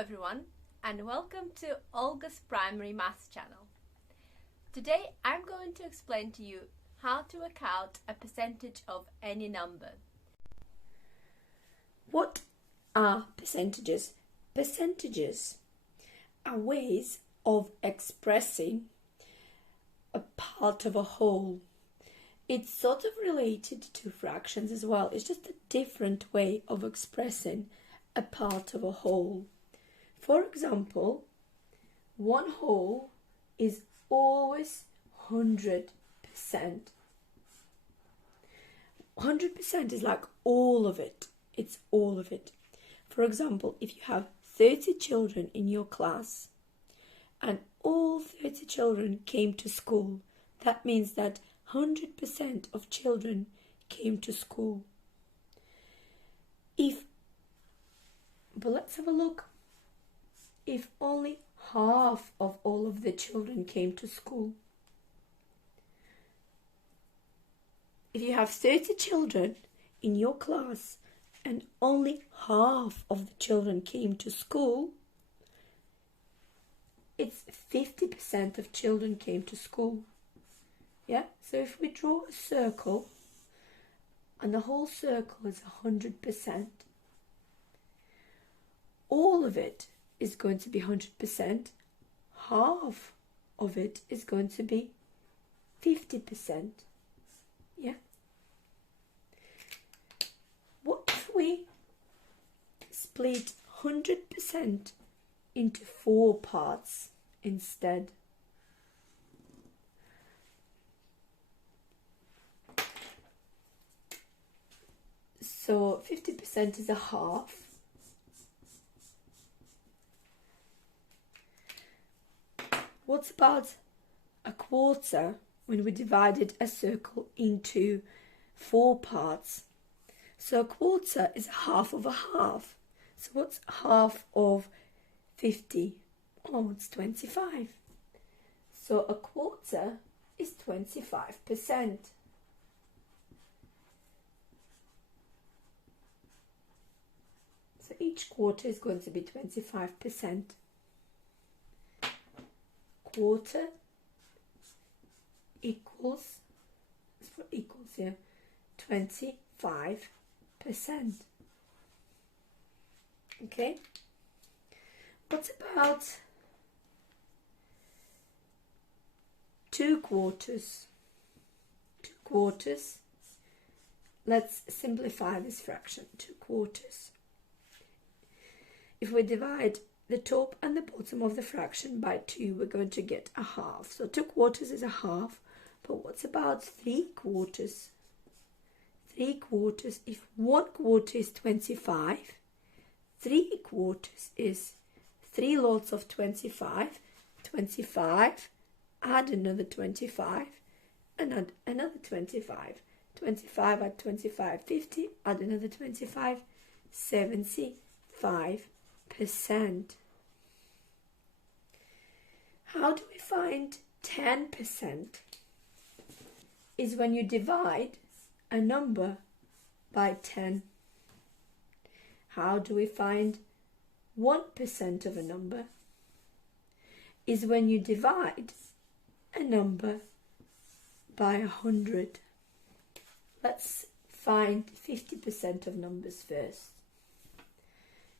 everyone, and welcome to Olga's Primary Maths channel. Today I'm going to explain to you how to work out a percentage of any number. What are percentages? Percentages are ways of expressing a part of a whole. It's sort of related to fractions as well. It's just a different way of expressing a part of a whole. For example, one whole is always 100%. 100% is like all of it. It's all of it. For example, if you have 30 children in your class and all 30 children came to school, that means that 100% of children came to school. But let's have a look. If only half of all of the children came to school. If you have 30 children in your class and only half of the children came to school, it's 50% of children came to school. Yeah, so if we draw a circle and the whole circle is 100%, all of it is going to be 100%, half of it is going to be 50%. Yeah? What if we split 100% into 4 parts instead? So 50% is a half. What about a quarter when we divided a circle into 4 parts? So a quarter is half of a half. So what's half of 50? Oh, it's 25. So a quarter is 25%. So each quarter is going to be 25%. Quarter equals, let's put equals here, 25%. Okay? What about 2 quarters? 2 quarters. Let's simplify this fraction. 2 quarters. If we divide the top and the bottom of the fraction by 2, we're going to get a half. So 2 quarters is a half. But what about 3 quarters? 3 quarters, if 1 quarter is 25, 3 quarters is 3 lots of 25, 25, add another 25, and add another 25. 25 add 25, 50, add another 25, 75%. How do we find 10%? Is when you divide a number by 10. How do we find 1% of a number? Is when you divide a number by 100. Let's find 50% of numbers first.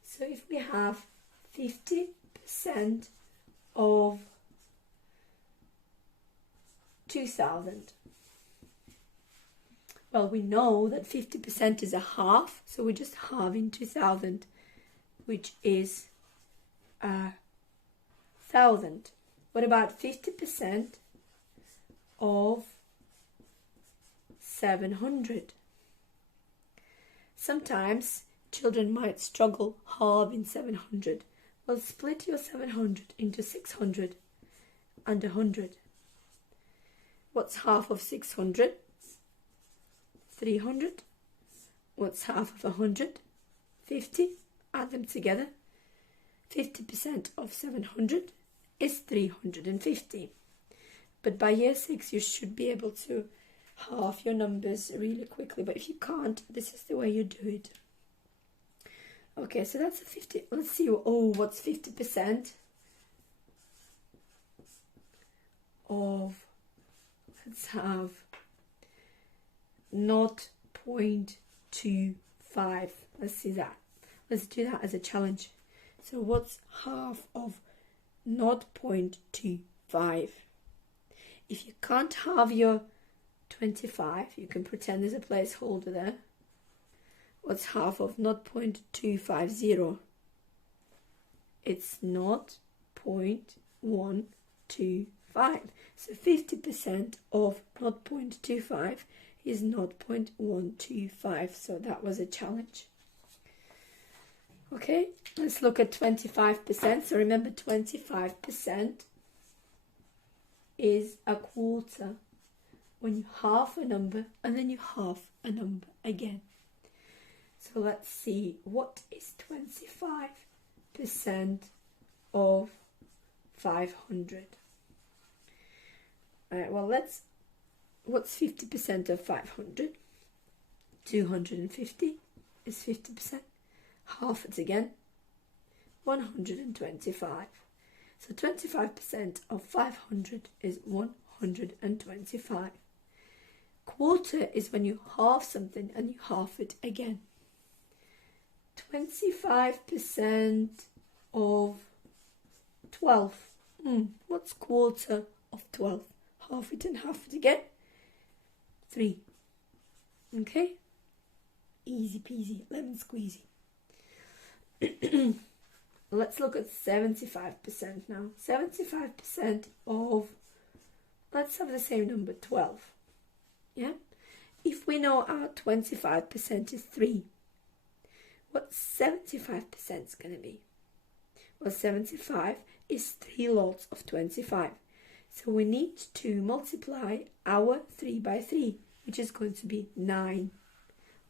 So if we have 50% of 2,000. Well, we know that 50% is a half, so we're just halving 2,000, which is 1,000. What about 50% of 700? Sometimes children might struggle halving 700. Well, split your 700 into 600 and 100. What's half of 600? 300. What's half of 100? 50. Add them together. 50% of 700 is 350. But by year 6 you should be able to half your numbers really quickly. But if you can't, this is the way you do it. Okay, so that's a 50. Let's see. Oh, what's 50% of, let's have 0.25. Let's see that. Let's do that as a challenge. So what's half of 0.25? If you can't have your 25, you can pretend there's a placeholder there. What's half of 0.250? It's 0.125. So 50% of 0.25 is 0.125. So that was a challenge. Okay, let's look at 25%. So remember, 25% is a quarter. When you half a number and then you half a number again. So let's see, what is 25% of 500? Alright, well, what's 50% of 500? 250 is 50%. Half it again, 125. So 25% of 500 is 125. Quarter is when you half something and you half it again. 25% of 12. What's quarter of 12? Half it and half it again. 3. Okay? Easy peasy, lemon squeezy. Let's look at 75% now. 75% of, let's have the same number, 12. Yeah? If we know our 25% is 3, what 75% is going to be? Well, 75 is 3 lots of 25. So we need to multiply our 3 by 3, which is going to be 9.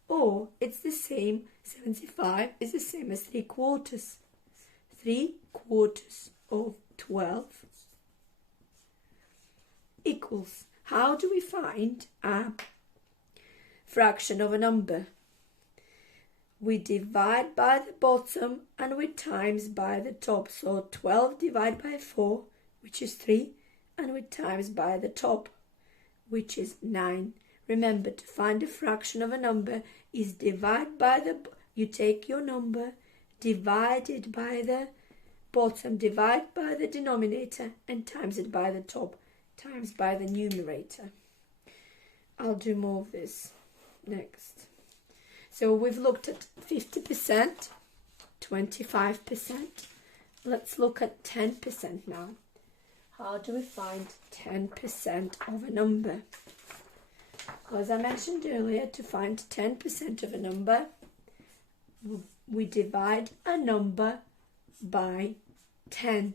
Or it's the same, 75 is the same as 3 quarters. 3 quarters of 12 equals. How do we find a fraction of a number? We divide by the bottom and we times by the top. So 12 divided by 4, which is 3, and we times by the top, which is 9. Remember, to find a fraction of a number is divide by the, you take your number, divide it by the bottom, divide by the denominator, and times it by the top, times by the numerator. I'll do more of this next. So we've looked at 50%, 25%. Let's look at 10% now. How do we find 10% of a number? Well, as I mentioned earlier, to find 10% of a number, we divide a number by 10.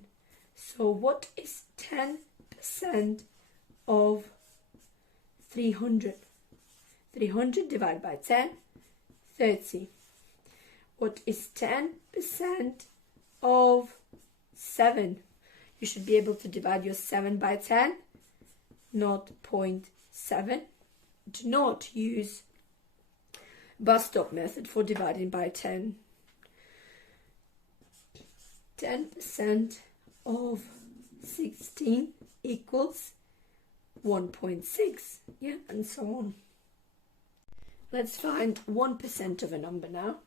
So what is 10% of 300? 300 divided by 10, 30. What is 10% of 7? You should be able to divide your 7 by 10, 0.7. Do not use bus stop method for dividing by 10. 10% of 16 equals 1.6. Yeah, and so on. Let's find 1% of a number now.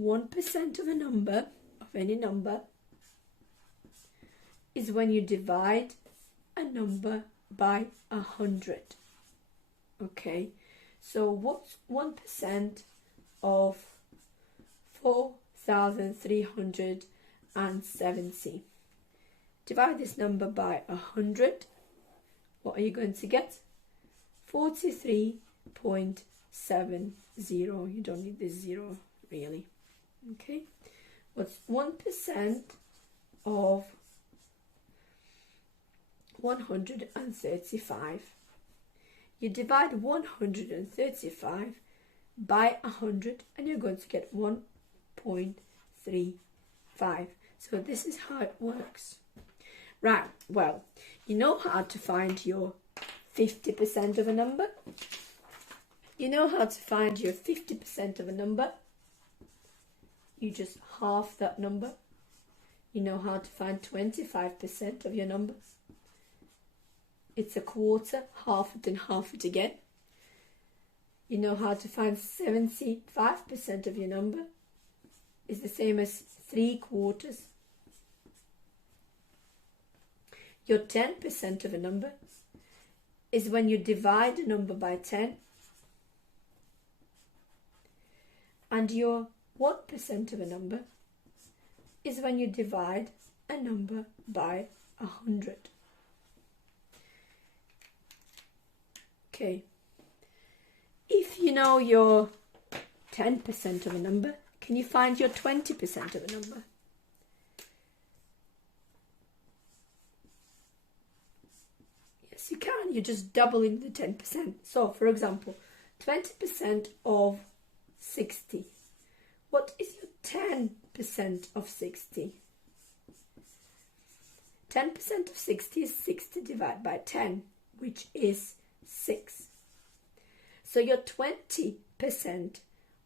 1% of a number, of any number, is when you divide a number by 100. Okay, so what's 1% of 4,370? Divide this number by 100. What are you going to get? 43.70. You don't need this 0 really. Okay, what's 1% of 135? You divide 135 by 100 and you're going to get 1.35. So this is how it works. Right, well, you know how to find your 50% of a number? You know how to find your 50% of a number? you just half that number. You know how to find 25% of your number. It's a quarter, half it and half it again. You know how to find 75% of your number. Is the same as 3/4. Your 10% of a number is when you divide a number by 10. And your 1% of a number is when you divide a number by 100. Okay. If you know your 10% of a number, can you find your 20% of a number? Yes, you can. You're just doubling the 10%. So, for example, 20% of 60. What is your 10% of 60? 10% of 60 is 60 divided by 10, which is 6. So your 20%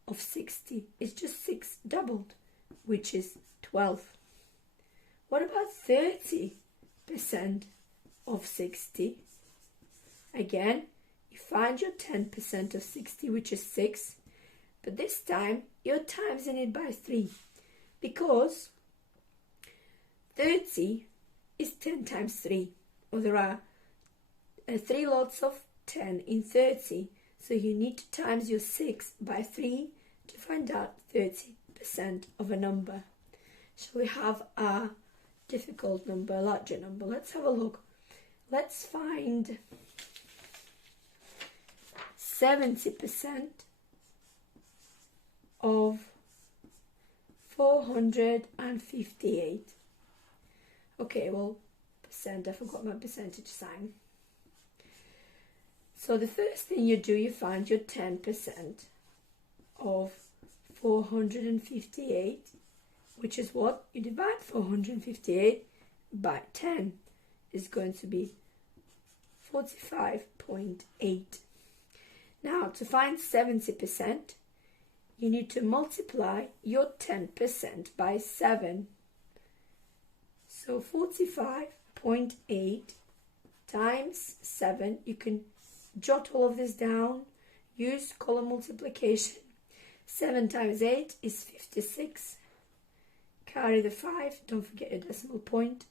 of 60 is just 6 doubled, which is 12. What about 30% of 60? Again, you find your 10% of 60, which is 6, but this time you're timesing it by 3, because 30 is 10 times 3, or there are 3 lots of 10 in 30, so you need to times your 6 by 3 to find out 30% of a number. Shall we have a difficult number, a larger number? Let's have a look. Let's find 70% of 458. Okay, well, percent, I forgot my percentage sign. So the first thing you do, you find your 10% of 458, which is what? You divide 458 by 10, is going to be 45.8. Now, to find 70%, you need to multiply your 10% by 7. So 45.8 times 7, you can jot all of this down, use column multiplication. 7 times 8 is 56. Carry the 5, don't forget your decimal point.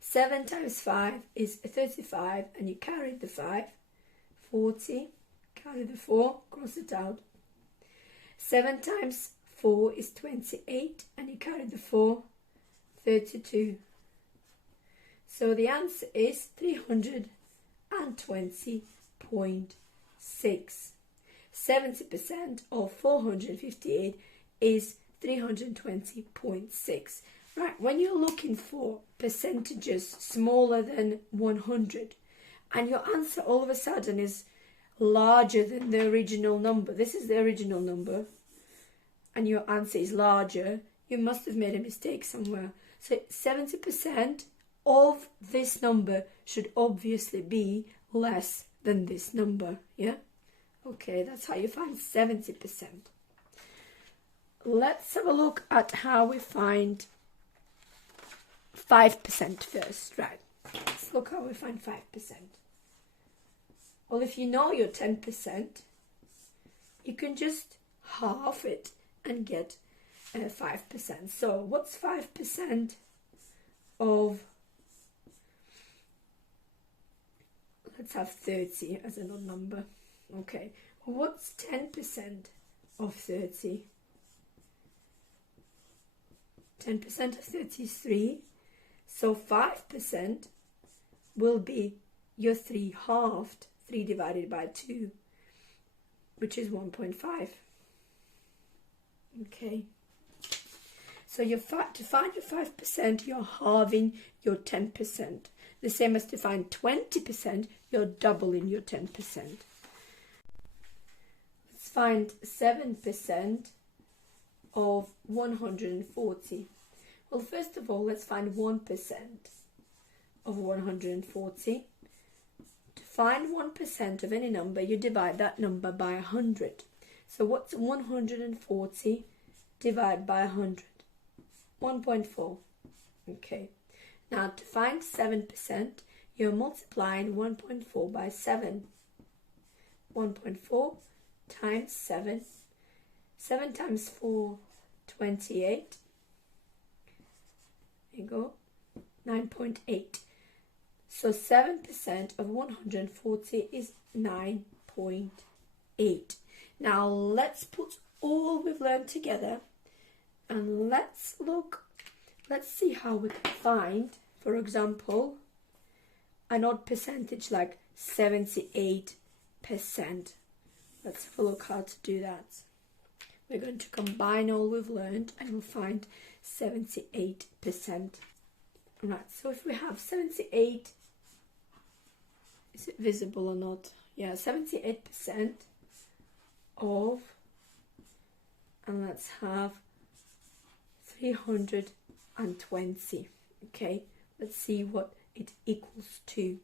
7 times 5 is 35, and you carry the 5. 40, carry the 4, cross it out. 7 times 4 is 28, and you carry the 4. 32. So the answer is 320.6. 70% of 458 is 320.6. Right, when you're looking for percentages smaller than 100 and your answer all of a sudden is larger than the original number, this is the original number, and your answer is larger, you must have made a mistake somewhere. So 70% of this number should obviously be less than this number, yeah? Okay, that's how you find 70%. Let's have a look at how we find 5% first, right? Let's look how we find 5%. Well, if you know your 10%, you can just half it and get 5%. So what's 5% of, let's have 30 as an odd number. Okay, what's 10% of 30? 10% of 30 is 3. So 5% will be your 3 halved. 3 divided by 2, which is 1.5. Okay. So to find your 5%, you're halving your 10%. The same as to find 20%, you're doubling your 10%. Let's find 7% of 140. Well, first of all, let's find 1% of 140. To find 1% of any number, you divide that number by 100. So what's 140 divide by 100. 1.4. Okay. Now to find 7%, you're multiplying 1.4 by 7. 1.4 times 7. 7 times 4, 28. There you go. 9.8. So 7% of 140 is 9.8. Now let's put all we've learned together and let's see how we can find, for example, an odd percentage like 78%. Let's have a look how to do that. We're going to combine all we've learned and we'll find 78%. Right, so if we have 78, is it visible or not? Yeah, 78% of, and let's have 320. Okay, let's see what it equals to.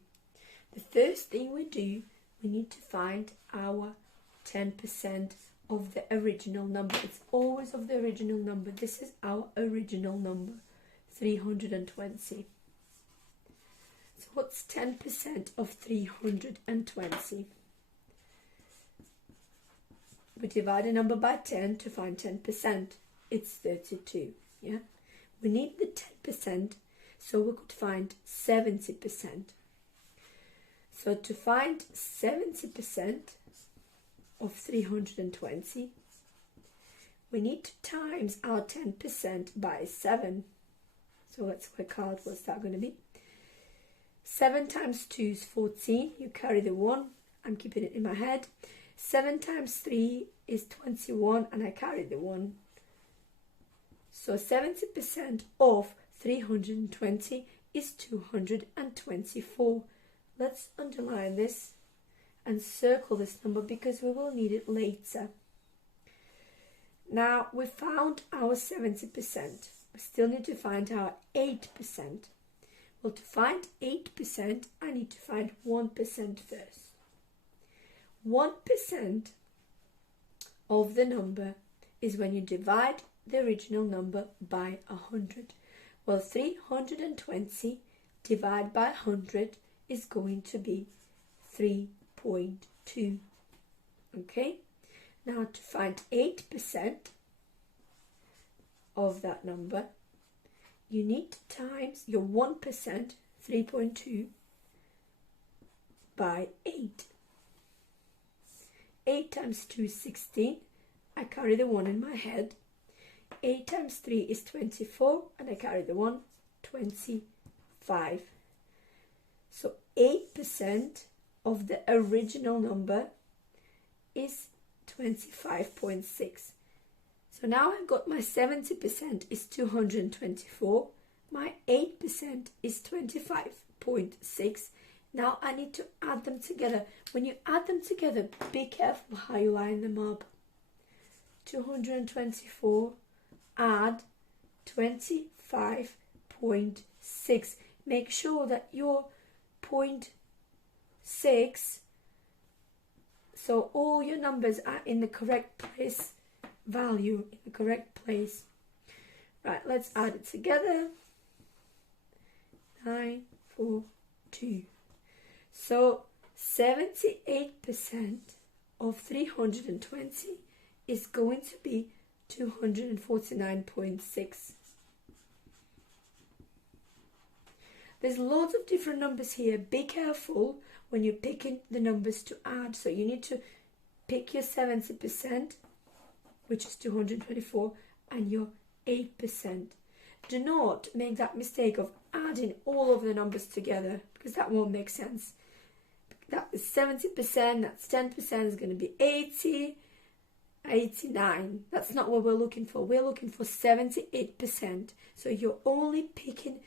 The first thing we do, we need to find our 10% of the original number. It's always of the original number. This is our original number, 320. So what's 10% of 320? We divide a number by 10 to find 10%. It's 32, yeah? We need the 10%, so we could find 70%. So to find 70% of 320, we need to times our 10% by 7. So let's work out what's that going to be. 7 times 2 is 14. You carry the 1. I'm keeping it in my head. 7 times 3 is 21 and I carry the 1. So 70% of 320 is 224. Let's underline this and circle this number because we will need it later. Now we found our 70%. We still need to find our 8%. Well, to find 8%, I need to find 1% first. 1% of the number is when you divide the original number by 100. Well, 320 divided by 100 is going to be 3.2. Okay? Now to find 8% of that number, you need to times your 1%, 3.2, by 8. 8 times 2 is 16. I carry the 1 in my head. 8 times 3 is 24, and I carry the 1, 25. So 8% of the original number is 25.6. So now I've got my 70% is 224. My 8% is 25.6. Now I need to add them together. When you add them together, be careful how you line them up. 224 add 25.6. Make sure that your 0.6, so all your numbers are in the correct place, value in the correct place. Right, let's add it together. 942. So 78% of 320 is going to be 249.6. There's loads of different numbers here. Be careful when you're picking the numbers to add. So you need to pick your 70%, which is 224, and your 8%. Do not make that mistake of adding all of the numbers together, because that won't make sense. That is 70%, that's 10% is going to be 80, 89. That's not what we're looking for. We're looking for 78%. So you're only picking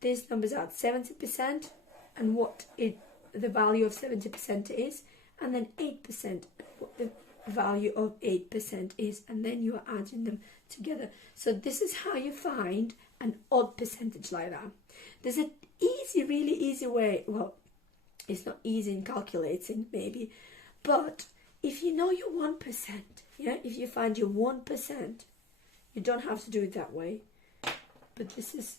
these numbers out, 70% and what the value of 70% is, and then 8%, what the value of 8% is, and then you are adding them together. So this is how you find an odd percentage like that. There's an easy, really easy way. Well, it's not easy in calculating maybe, but if you know your 1%, yeah, if you find your 1%, You don't have to do it that way, but this is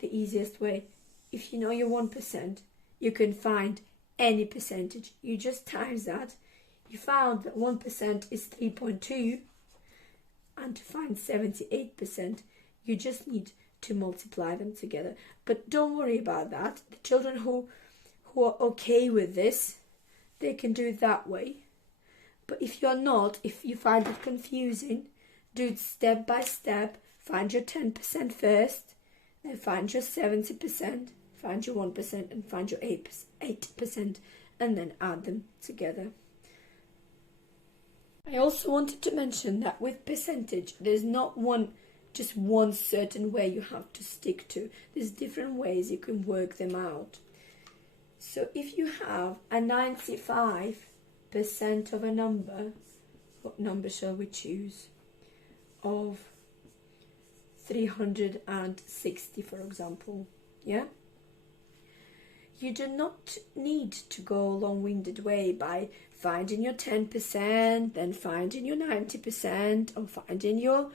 the easiest way. If you know your 1%, you can find any percentage. You just times that. You found that 1% is 3.2, and to find 78%, you just need to multiply them together. But don't worry about that. The children who are okay with this, they can do it that way. But if you're not, if you find it confusing, do it step by step. Find your 10% first, then find your 70%, find your 1%, and find your 8%, and then add them together. I also wanted to mention that with percentage, there's not just one certain way you have to stick to. There's different ways you can work them out. So if you have a 95% of a number, what number shall we choose? Of 360, for example, yeah? You do not need to go a long-winded way by finding your 10%, then finding your 90%, or finding your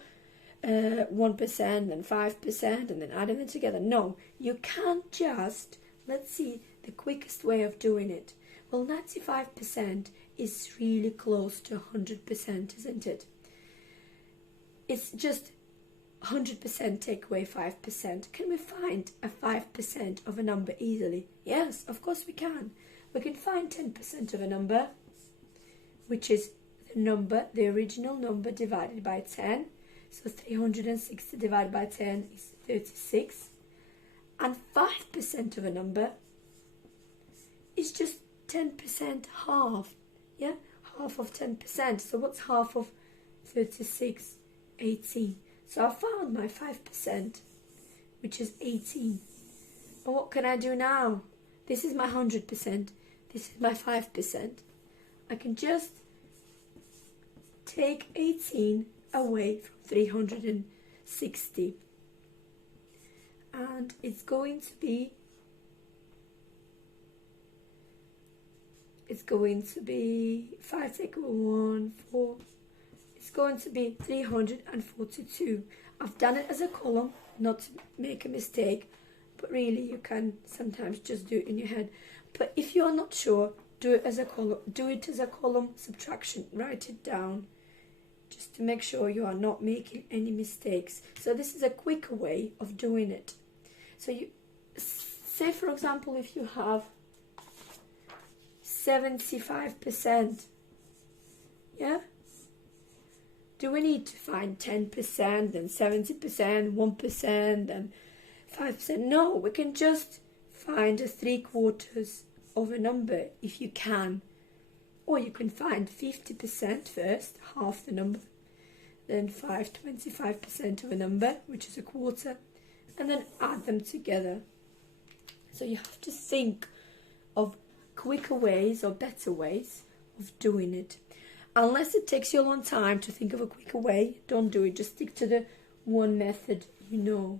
1%, then 5%, and then adding them together. No, you can't just, let's see, the quickest way of doing it. Well, 95% is really close to 100%, isn't it? It's just 100% take away 5%. Can we find a 5% of a number easily? Yes, of course we can. We can find 10% of a number, which is the original number divided by 10. So 360 divided by 10 is 36. And 5% of a number is just 10%, half. Yeah, half of 10%. So what's half of 36? 18. So I found my 5%, which is 18. And what can I do now? This is my 100%. This is my 5%. I can just take 18 away from 360. And it's going to be 5 take away 1, 4. It's going to be 342. I've done it as a column, not to make a mistake, but really you can sometimes just do it in your head. But if you're not sure, do it as a column subtraction. Write it down just to make sure you are not making any mistakes. So this is a quicker way of doing it. So you say, for example, if you have 75%, yeah? Do we need to find 10%, then 70%, 1%, and 5%? No, we can just find a 3/4 of a number if you can. Or you can find 50% first, half the number. Then 25% of a number, which is a quarter. And then add them together. So you have to think of quicker ways or better ways of doing it. Unless it takes you a long time to think of a quicker way, don't do it. Just stick to the one method you know.